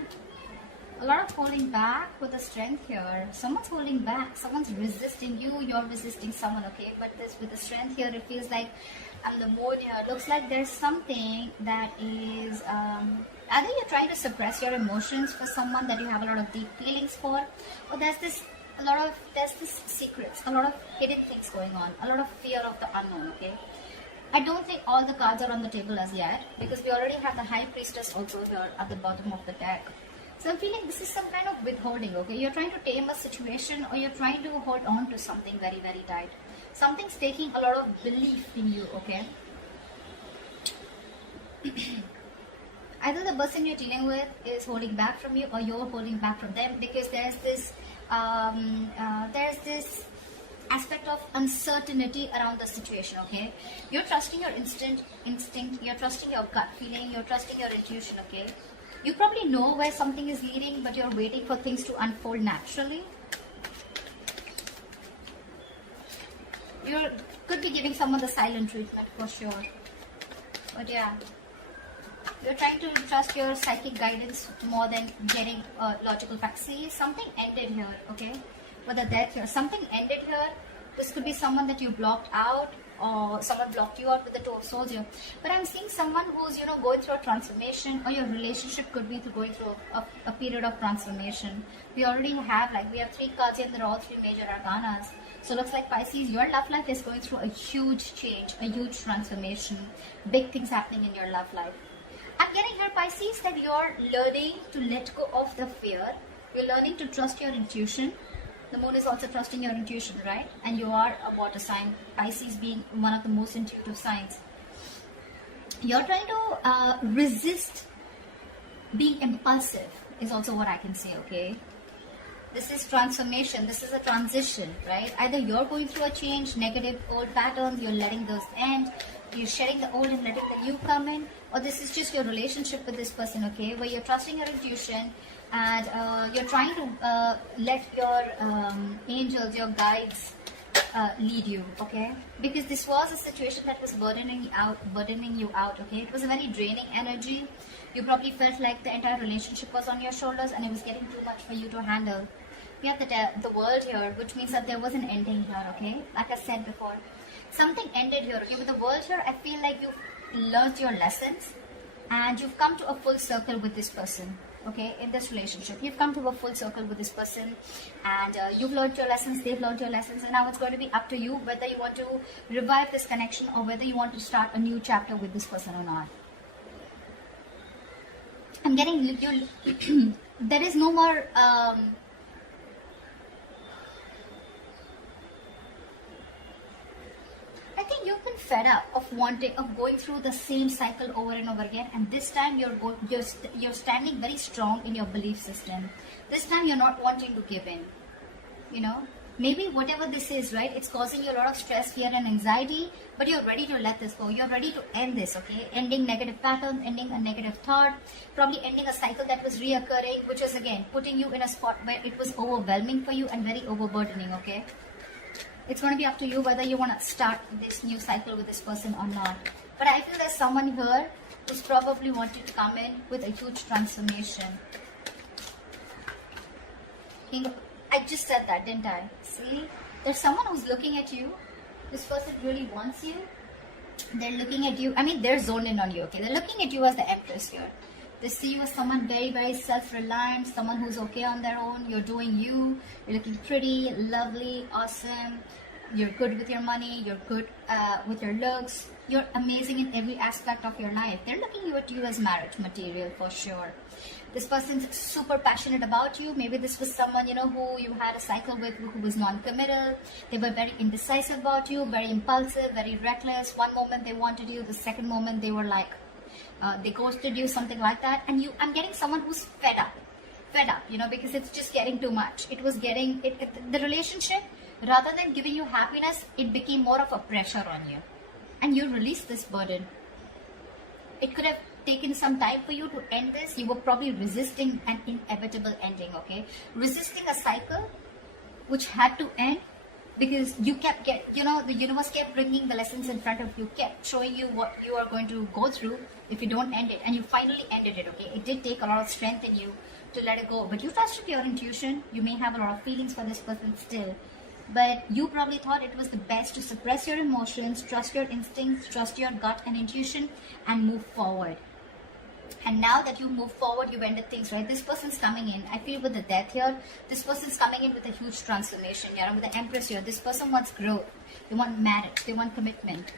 And a lot of holding back with the strength here. Someone's holding back, someone's resisting you, you're resisting someone, okay? But this with the strength here, it feels like, and the moon here, looks like there's something that is, either you're trying to suppress your emotions for someone that you have a lot of deep feelings for, or there's this secrets, a lot of hidden things going on, a lot of fear of the unknown, okay? I don't think all the cards are on the table as yet, because we already have the High Priestess also here at the bottom of the deck. So I'm feeling this is some kind of withholding, okay? You're trying to tame a situation, or you're trying to hold on to something very, very tight. Something's taking a lot of belief in you, okay? Either the person you're dealing with is holding back from you, or you're holding back from them, because there's this aspect of uncertainty around the situation, okay? You're trusting your instinct, you're trusting your gut feeling, you're trusting your intuition, okay? You probably know where something is leading, but you're waiting for things to unfold naturally. You could be giving someone the silent treatment for sure. But yeah, you're trying to trust your psychic guidance more than getting logical facts. See, something ended here, okay? With the death here, something ended here. This could be someone that you blocked out, or someone blocked you out with the Two of Swords here. But I'm seeing someone who's, you know, going through a transformation, or your relationship could be going through a period of transformation. We already have, like, we have 3 cards here, and they're all 3 major arcanas. So looks like Pisces, your love life is going through a huge change, a huge transformation, big things happening in your love life. I'm getting here, Pisces, that you're learning to let go of the fear. You're learning to trust your intuition. The moon is also trusting your intuition, right? And you are a water sign, Pisces being one of the most intuitive signs. You're trying to resist being impulsive, is also what I can say, okay? This is transformation, this is a transition, right? Either you're going through a change, negative old patterns, you're letting those end, you're shedding the old and letting the new come in, or this is just your relationship with this person, okay? Where you're trusting your intuition, and you're trying to let your angels, your guides lead you, okay? Because this was a situation that was burdening you out, okay? It was a very draining energy. You probably felt like the entire relationship was on your shoulders, and it was getting too much for you to handle. We have the world here, which means that there was an ending here, okay? Like I said before, something ended here, okay? With the world here, I feel like you've learned your lessons, and you've come to a full circle with this person. Okay, in this relationship, you've come to a full circle with this person, and you've learned your lessons, they've learned your lessons, and now it's going to be up to you whether you want to revive this connection, or whether you want to start a new chapter with this person or not. I'm getting you. There is no more I think you've been fed up of going through the same cycle over and over again, and this time you're standing very strong in your belief system. This time you're not wanting to give in. You know, maybe whatever this is, right? It's causing you a lot of stress, fear, and anxiety, but you're ready to let this go. You're ready to end this, okay? Ending negative patterns, ending a negative thought, probably ending a cycle that was reoccurring, which was again putting you in a spot where it was overwhelming for you and very overburdening, okay? It's going to be up to you whether you want to start this new cycle with this person or not. But I feel there's someone here who's probably wanting to come in with a huge transformation. I just said that, didn't I? See? There's someone who's looking at you. This person really wants you. They're looking at you. I mean, they're zoned in on you, okay? They're looking at you as the Empress here. They see you as someone very, very self-reliant, someone who's okay on their own. You're doing you. You're looking pretty, lovely, awesome. You're good with your money. You're good with your looks. You're amazing in every aspect of your life. They're looking at you as marriage material for sure. This person's super passionate about you. Maybe this was someone, you know, who you had a cycle with, who was non-committal. They were very indecisive about you, very impulsive, very reckless. One moment they wanted you, the second moment they were like, they ghosted you, something like that. And I'm getting someone who's fed up, you know, because it's just getting too much. It was getting, the relationship, rather than giving you happiness, it became more of a pressure on you. And you released this burden. It could have taken some time for you to end this. You were probably resisting an inevitable ending, okay? Resisting a cycle which had to end, because you kept the universe kept bringing the lessons in front of you, kept showing you what you are going to go through if you don't end it, and you finally ended it. Okay, it did take a lot of strength in you to let it go, but you trusted your intuition. You may have a lot of feelings for this person still, but you probably thought it was the best to suppress your emotions, trust your instincts, trust your gut and intuition, and move forward. And now that you move forward, you've ended things, right? This person's coming in. I feel with the death here, this person's coming in with a huge transformation. With the Empress here, this person wants growth. They want marriage. They want commitment.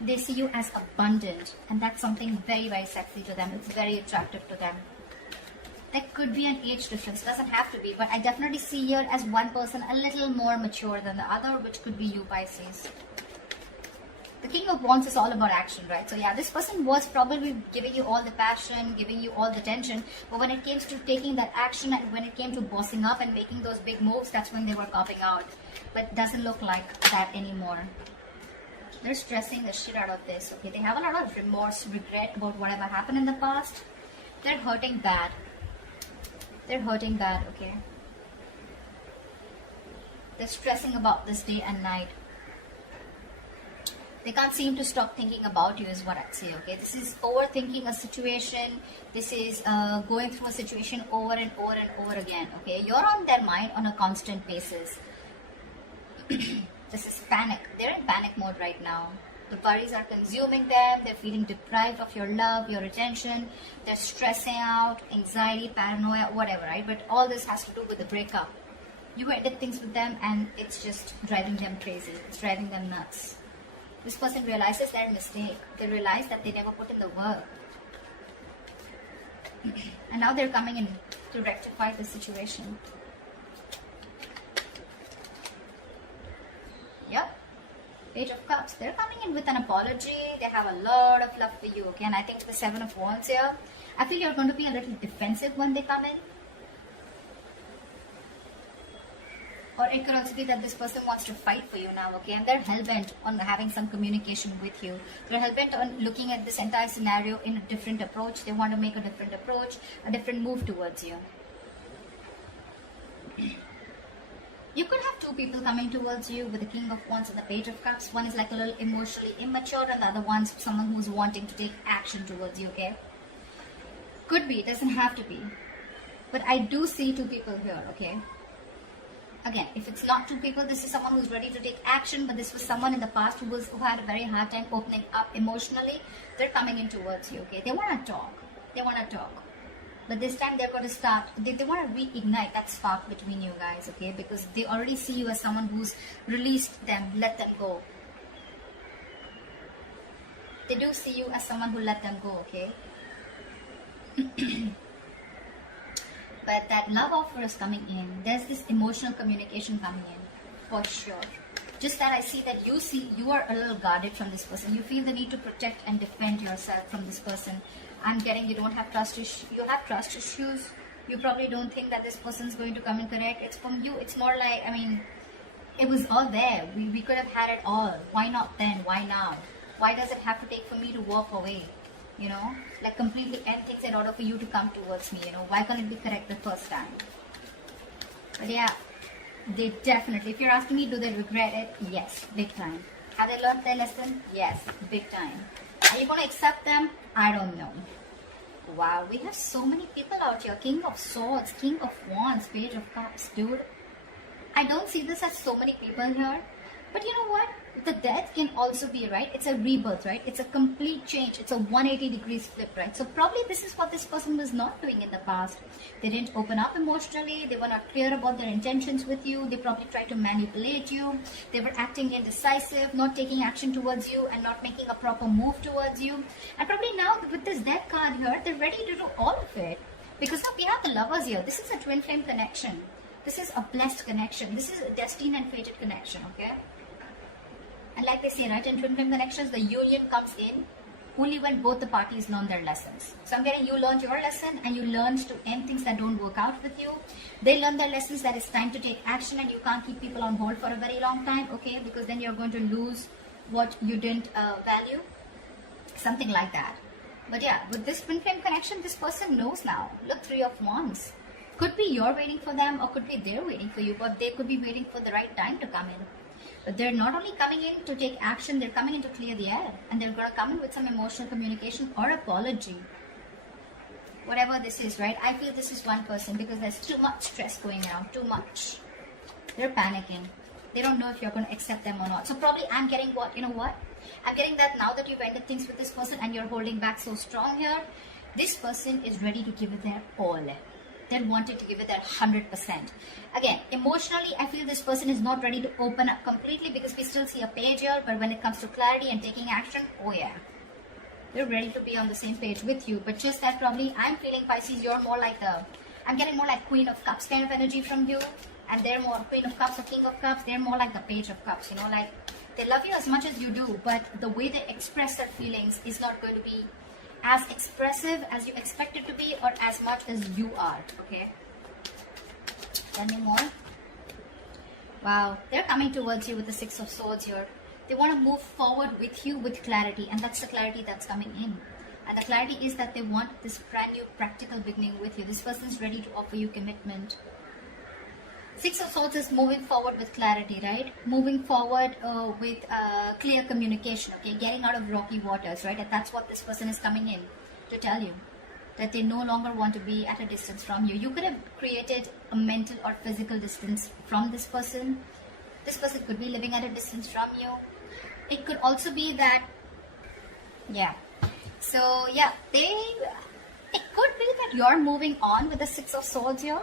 They see you as abundant. And that's something very, very sexy to them. It's very attractive to them. There could be an age difference. Doesn't have to be. But I definitely see here as one person a little more mature than the other, which could be you, Pisces. The King of Wands is all about action, right? So yeah, this person was probably giving you all the passion, giving you all the tension, but when it came to taking that action and when it came to bossing up and making those big moves, that's when they were copping out. But it doesn't look like that anymore. They're stressing the shit out of this, okay? They have a lot of remorse, regret about whatever happened in the past. They're hurting bad. They're hurting bad, okay? They're stressing about this day and night. They can't seem to stop thinking about you is what I'd say, okay? This is overthinking a situation. This is going through a situation over and over and over again, okay? You're on their mind on a constant basis. This is panic. They're in panic mode right now. The worries are consuming them. They're feeling deprived of your love, your attention. They're stressing out, anxiety, paranoia, whatever, right? But all this has to do with the breakup. You ended things with them and it's just driving them crazy. It's driving them nuts. This person realizes their mistake. They realize that they never put in the work. And now they're coming in to rectify the situation. Yep. Page of Cups. They're coming in with an apology. They have a lot of love for you. Okay, and I think the 7 of Wands here. I feel you're going to be a little defensive when they come in. Or it could also be that this person wants to fight for you now, okay? And they're hell-bent on having some communication with you. They're hell-bent on looking at this entire scenario in a different approach. They want to make a different approach, a different move towards you. You could have two people coming towards you with the King of Wands and the Page of Cups. One is like a little emotionally immature and the other one's someone who's wanting to take action towards you, okay? Could be, it doesn't have to be. But I do see two people here, okay? Again, if it's not two people, this is someone who's ready to take action, but this was someone in the past who had a very hard time opening up emotionally. They're coming in towards you, okay? They want to talk. They want to talk. But this time they're going to start, they want to reignite that spark between you guys, okay? Because they already see you as someone who's released them, let them go. They do see you as someone who let them go, okay? But that love offer is coming in. There's this emotional communication coming in, for sure. Just that I see that you are a little guarded from this person. You feel the need to protect and defend yourself from this person. I'm getting you don't have trust issues. You have trust issues. You probably don't think that this person's going to come and correct. It's from you. It's more like, I mean, it was all there. We could have had it all. Why not then? Why now? Why does it have to take for me to walk away? You know, like completely end things in order for you to come towards me, you know. Why can't it be correct the first time? But yeah, they definitely, if you're asking me, do they regret it? Yes, big time. Have they learned their lesson? Yes, big time. Are you going to accept them? I don't know. Wow, we have so many people out here. King of Swords, King of Wands, Page of Cups, dude. I don't see this as so many people here. But you know what? The death can also be, right? It's a rebirth, right? It's a complete change. It's a 180 degrees flip, right? So probably this is what this person was not doing in the past. They didn't open up emotionally. They were not clear about their intentions with you. They probably tried to manipulate you. They were acting indecisive, not taking action towards you and not making a proper move towards you. And probably now with this death card here, they're ready to do all of it. Because look, we have the Lovers here. This is a twin flame connection. This is a blessed connection. This is a destined and fated connection, okay? And like they say, right, in twin flame connections, the union comes in only when both the parties learn their lessons. So I'm getting you learned your lesson and you learned to end things that don't work out with you. They learn their lessons that it's time to take action and you can't keep people on hold for a very long time, okay? Because then you're going to lose what you didn't value. Something like that. But yeah, with this twin flame connection, this person knows now. Look, 3 of Wands. Could be you're waiting for them or could be they're waiting for you, but they could be waiting for the right time to come in. But they're not only coming in to take action, they're coming in to clear the air. And they're going to come in with some emotional communication or apology. Whatever this is, right? I feel this is one person because there's too much stress going around, too much. They're panicking. They don't know if you're going to accept them or not. So probably I'm getting what? You know what? I'm getting that now that you've ended things with this person and you're holding back so strong here, this person is ready to give it their all. They wanted to give it their 100%. Again, emotionally, I feel this person is not ready to open up completely because we still see a page here. But when it comes to clarity and taking action, oh yeah. They're ready to be on the same page with you. But just that probably I'm feeling, Pisces, you're more like I'm getting more like Queen of Cups kind of energy from you. And they're more Queen of Cups or King of Cups. They're more like the Page of Cups, you know, like they love you as much as you do. But the way they express their feelings is not going to be as expressive as you expect it to be or as much as you are, okay? Tell me more. Wow, they're coming towards you with the Six of Swords here. They want to move forward with you with clarity, and that's the clarity that's coming in. And the clarity is that they want this brand new practical beginning with you. This person is ready to offer you commitment. Six of Swords is moving forward with clarity, right? Moving forward with clear communication, okay? Getting out of rocky waters, right? And that's what this person is coming in to tell you. That they no longer want to be at a distance from you. You could have created a mental or physical distance from this person. This person could be living at a distance from you. It could also be that, yeah. So, yeah, it could be that you're moving on with the Six of Swords here.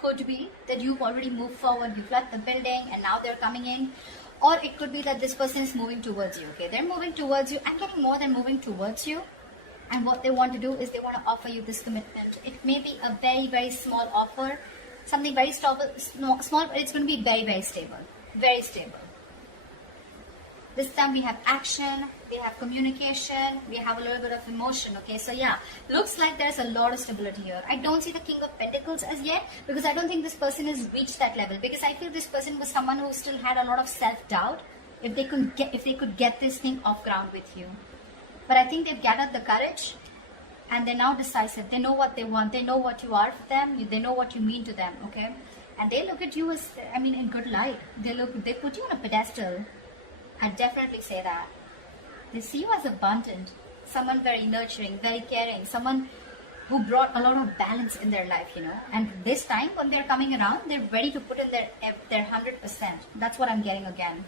Could be that you've already moved forward, you've left the building and now they're coming in. Or it could be that this person is moving towards you, okay? They're moving towards you. I'm getting more than moving towards you. And what they want to do is they want to offer you this commitment. It may be a very, very small offer. Something very small, but it's going to be very, very stable. Very stable. This time we have action, we have communication, we have a little bit of emotion, okay? So yeah, looks like there's a lot of stability here. I don't see the King of Pentacles as yet because I don't think this person has reached that level, because I feel this person was someone who still had a lot of self-doubt if they could get this thing off ground with you. But I think they've gathered the courage and they're now decisive. They know what they want. They know what you are for them. They know what you mean to them, okay? And they look at you as, in good light. They put you on a pedestal. I'd definitely say that. They see you as abundant, someone very nurturing, very caring, someone who brought a lot of balance in their life, you know. And this time when they're coming around, they're ready to put in their 100%. That's what I'm getting again.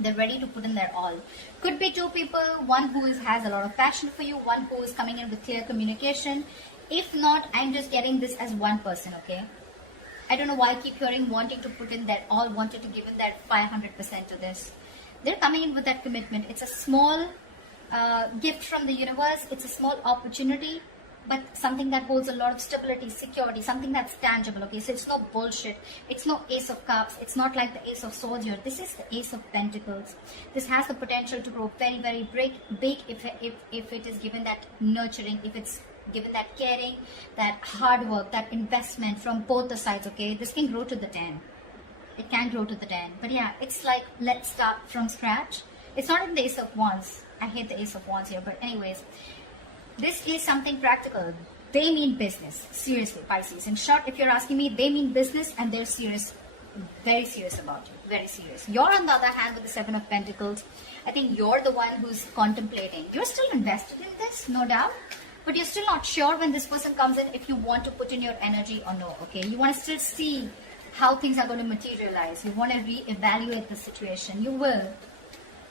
They're ready to put in their all. Could be two people, one who has a lot of passion for you, one who is coming in with clear communication. If not, I'm just getting this as one person, okay? I don't know why I keep hearing wanting to put in their all, wanted to give in their 500% to this. They're coming in with that commitment. It's a small gift from the universe. It's a small opportunity, but something that holds a lot of stability, security, something that's tangible, okay? So it's no bullshit. It's no Ace of Cups. It's not like the Ace of Swords here. This is the Ace of Pentacles. This has the potential to grow very, very big if it is given that nurturing, if it's given that caring, that hard work, that investment from both the sides, okay? This can grow to the 10. It can grow to the 10. But yeah, it's like, let's start from scratch. It's not in the Ace of Wands. I hate the Ace of Wands here. But anyways, this is something practical. They mean business. Seriously, Pisces. In short, if you're asking me, they mean business and they're serious. Very serious about you. Very serious. You're on the other hand with the Seven of Pentacles. I think you're the one who's contemplating. You're still invested in this, no doubt. But you're still not sure when this person comes in if you want to put in your energy or no, okay? You want to still see how things are going to materialize. You want to re-evaluate the situation. You will.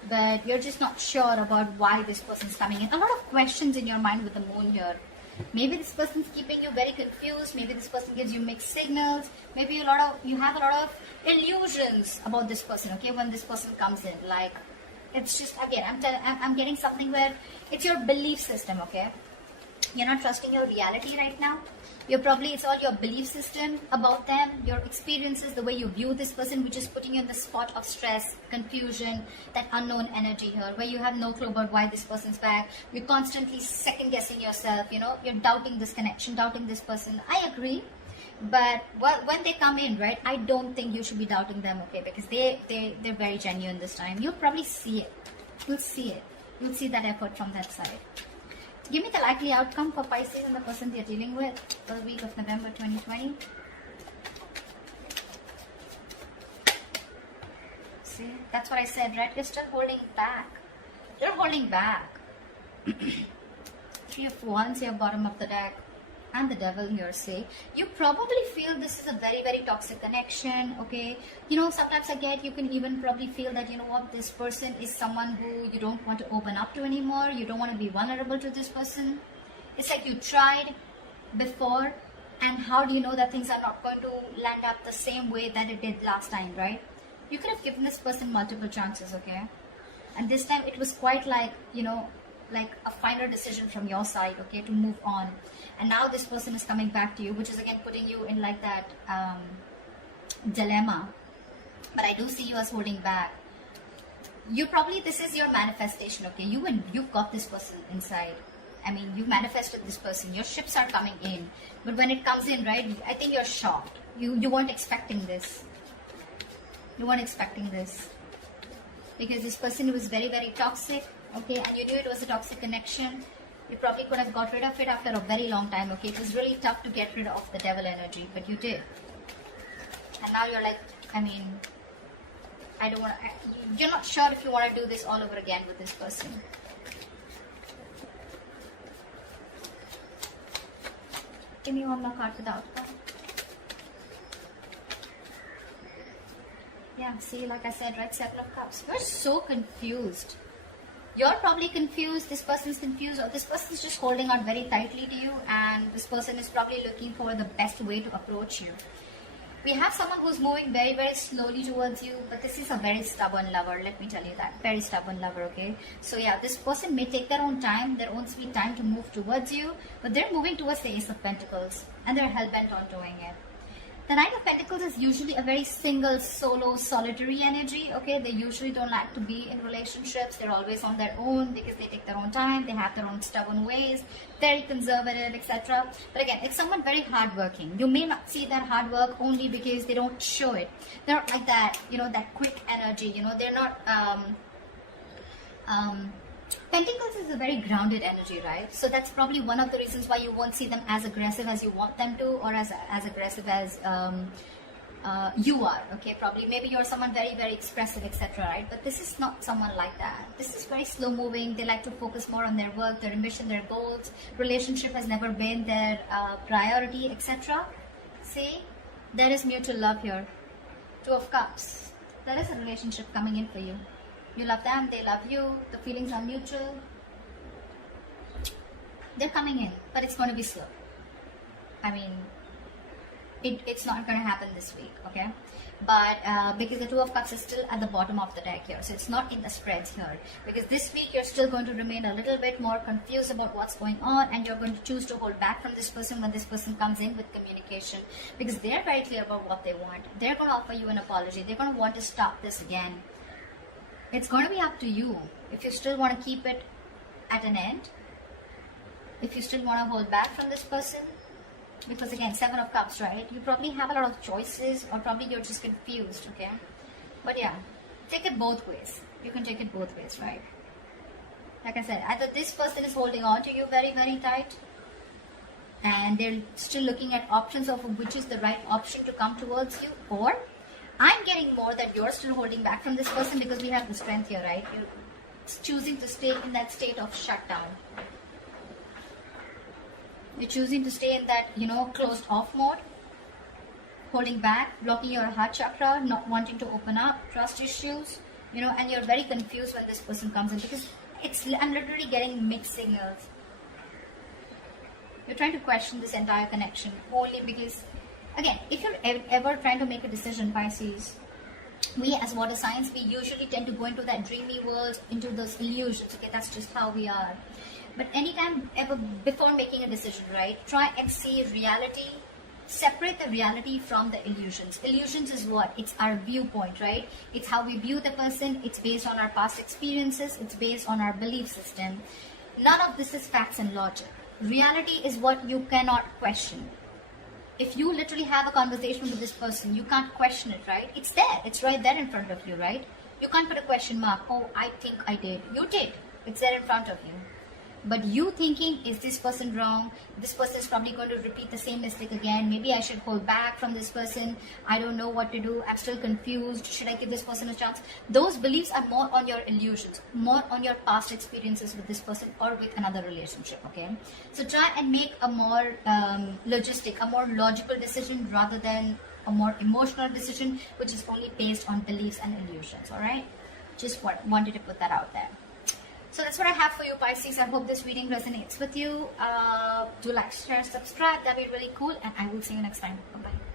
But you're just not sure about why this person's coming in. A lot of questions in your mind with the moon here. Maybe this person's keeping you very confused. Maybe this person gives you mixed signals. Maybe you have a lot of illusions about this person, okay, when this person comes in. Like, it's just, again, I'm getting something where it's your belief system, okay? You're not trusting your reality right now. It's all your belief system about them, your experiences, the way you view this person, which is putting you in the spot of stress, confusion, that unknown energy here, where you have no clue about why this person's back. You're constantly second guessing yourself, you know, you're doubting this connection, doubting this person. I agree. But when they come in, right, I don't think you should be doubting them, okay, because they're very genuine this time. You'll probably see it. You'll see it. You'll see that effort from that side. Give me the likely outcome for Pisces and the person they're dealing with for the week of November 2020. See, that's what I said, right? You're still holding back. You're holding back. Three of Wands here, bottom of the deck. And the devil here, say. You probably feel this is a very, very toxic connection, okay? You know, sometimes you can even probably feel that, you know what, this person is someone who you don't want to open up to anymore. You don't want to be vulnerable to this person. It's like you tried before, and how do you know that things are not going to land up the same way that it did last time, right? You could have given this person multiple chances, okay? And this time it was quite like, you know, like a final decision from your side, okay, to move on. And now this person is coming back to you, which is again putting you in like that dilemma. But I do see you as holding back. You probably, this is your manifestation, okay? You've got this person inside. I mean, you manifested this person. Your ships are coming in. But when it comes in, right, I think you're shocked. You weren't expecting this. You weren't expecting this. Because this person was very, very toxic, okay? And you knew it was a toxic connection. You probably could have got rid of it after a very long time, okay? It was really tough to get rid of the devil energy, but you did. And now you're like, I mean, I don't want to, you're not sure if you want to do this all over again with this person. Give me one more card for the outcome. Yeah, see, like I said, right, Seven of Cups. You're so confused. You're probably confused, this person's confused, or this person's just holding on very tightly to you, and this person is probably looking for the best way to approach you. We have someone who's moving very, very slowly towards you, but this is a very stubborn lover, let me tell you that. Very stubborn lover, okay? So yeah, this person may take their own time, their own sweet time to move towards you, but they're moving towards the Ace of Pentacles, and they're hell-bent on doing it. The Nine of Pentacles is usually a very single, solo, solitary energy, okay? They usually don't like to be in relationships. They're always on their own because they take their own time. They have their own stubborn ways, very conservative, etc. But again, it's someone very hardworking. You may not see that hard work only because they don't show it. They're not like that, you know, that quick energy, you know. They're not... Pentacles is a very grounded energy, right? So that's probably one of the reasons why you won't see them as aggressive as you want them to, or as aggressive as you are, okay? Probably, maybe you're someone very, very expressive, etc., right? But this is not someone like that. This is very slow moving. They like to focus more on their work, their ambition, their goals. Relationship has never been their priority, etc. See, there is mutual love here. Two of Cups. There is a relationship coming in for you. You love them, they love you, the feelings are mutual. They're coming in, but it's going to be slow. I mean, it's not going to happen this week, okay? But because the Two of Cups is still at the bottom of the deck here, so it's not in the spreads here. Because this week you're still going to remain a little bit more confused about what's going on, and you're going to choose to hold back from this person when this person comes in with communication. Because they're very clear about what they want. They're going to offer you an apology. They're going to want to stop this again. It's going to be up to you if you still want to keep it at an end, if you still want to hold back from this person. Because again, Seven of Cups, right? You probably have a lot of choices, or probably you're just confused, okay? But yeah, take it both ways. You can take it both ways, right? Like I said, either this person is holding on to you very, very tight, and they're still looking at options of which is the right option to come towards you, or I'm getting more that you're still holding back from this person because we have the Strength here, right? You're choosing to stay in that state of shutdown. You're choosing to stay in that, you know, closed off mode, holding back, blocking your heart chakra, not wanting to open up, trust issues, you know, and you're very confused when this person comes in because I'm literally getting mixed signals. You're trying to question this entire connection only because, again, if you're ever trying to make a decision, Pisces, we as water signs, we usually tend to go into that dreamy world, into those illusions, okay? That's just how we are. But anytime ever before making a decision, right, try and see reality, separate the reality from the illusions. Illusions is what? It's our viewpoint, right? It's how we view the person. It's based on our past experiences. It's based on our belief system. None of this is facts and logic. Reality is what you cannot question. If you literally have a conversation with this person, you can't question it, right? It's there. It's right there in front of you, right? You can't put a question mark. Oh, I think I did. You did. It's there in front of you. but you thinking, is this person wrong? This person is probably going to repeat the same mistake again. Maybe I should hold back from this person. I don't know what to do. I'm still confused. Should I give this person a chance? Those beliefs are more on your illusions, more on your past experiences with this person or with another relationship, okay? So try and make a more logistic, a more logical decision rather than a more emotional decision, which is only based on beliefs and illusions. All right, just wanted to put that out there. So that's what I have for you, Pisces. I hope this reading resonates with you. Do like, share, subscribe. That'd be really cool, and I will see you next time. Bye bye.